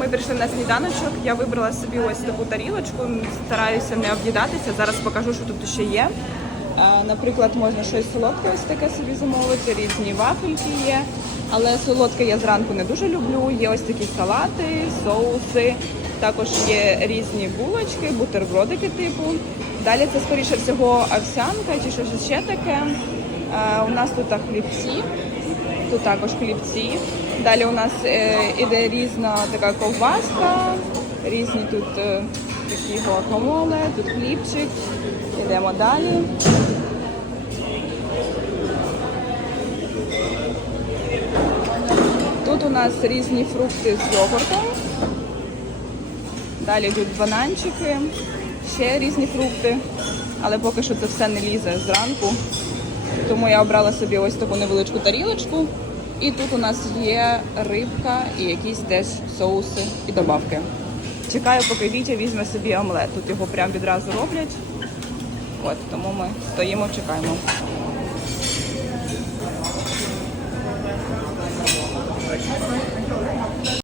Ми прийшли на сніданочок. Я вибрала собі ось таку тарілочку. Стараюся не об'їдатися. Зараз покажу, що тут ще є. Е, Наприклад, можна щось солодке ось таке собі замовити, різні вафельки є. Але солодке я зранку не дуже люблю. Є ось такі салати, соуси. Також є різні булочки, бутербродики типу. Далі це скоріше всього овсянка чи щось ще таке. Е, У нас тут хлібці. Тут також хлібці. Далі у нас е, іде різна така ковбаска, різні тут е, такі гуакамоле, тут хлібчик. Йдемо далі. Тут у нас різні фрукти з йогуртом. Далі йдуть бананчики, ще різні фрукти. Але поки що це все не лізе зранку. Тому я обрала собі ось таку невеличку тарілочку. І тут у нас є рибка і якісь теж соуси і добавки. Чекаю, поки Вітя візьме собі омлет. Тут його прямо відразу роблять. От, тому ми стоїмо, чекаємо.